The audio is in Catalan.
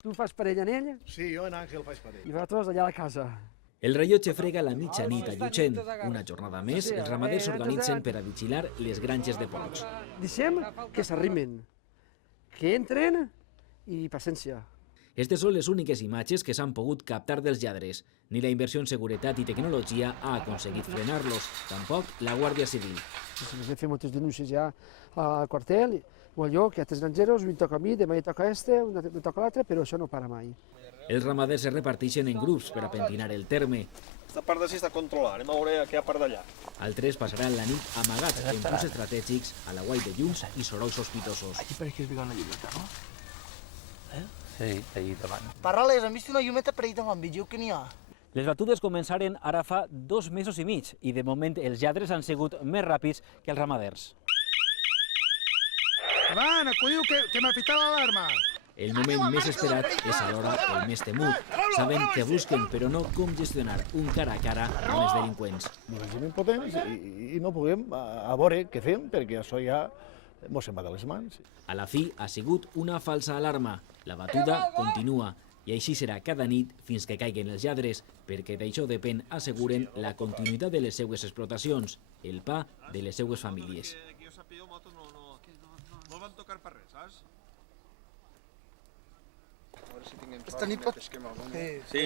Tu fas parella en ell Sí, jo en Àngel faig parella. i vosaltres allà a la casa. El rellotge frega la mitjanit a Llutxent. Una jornada més, els ramaders s'organitzen per a vigilar les granges de porcs. Deixem que s'arrimen, que entren i paciència. Aquestes són les úniques imatges que s'han pogut captar dels lladres. Ni la inversió en seguretat i tecnologia ha aconseguit frenar-los, tampoc la Guàrdia Civil. Ens hem fet moltes denúncies ja al quartel, o al lloc, que hi ha 3 grangeros, un toca a mi, demà hi toca a este, un toca a l'altre, però això no para mai. Els ramaders es reparteixen en grups per a pentinar el terme. Aquesta part d'ací està controlada, anem a veure aquella part d'allà. Altres passaran la nit amagats en punts estratègics a la guai de llums i sorolls sospitosos. Aquí pareix que es veu una llumeta, no? Sí, allí davant. Parrales, hem vist una llumeta per allà davant, vegeu que n'hi ha. Les batudes començaren ara fa 2 mesos i mig i de moment els lladres han sigut més ràpids que els ramaders. Avant, acudiu, que m'ha pitat l'alarma. El moment més esperat és alhora el més temut. Saben que busquen, però no com gestionar un cara a cara amb els delinqüents. Ens sentim impotents i no puguem a veure què fem, perquè això ja mos se'n va de les mans. A la fi ha sigut una falsa alarma. La batuda continua i així serà cada nit fins que caiguen els lladres, perquè d'això depèn, asseguren, la continuïtat de les seues explotacions, el pa de les seues famílies. Que jo sàpiga, motos no el van tocar per res, saps? A veure si tinguem sort. Esta nit pot... Sí,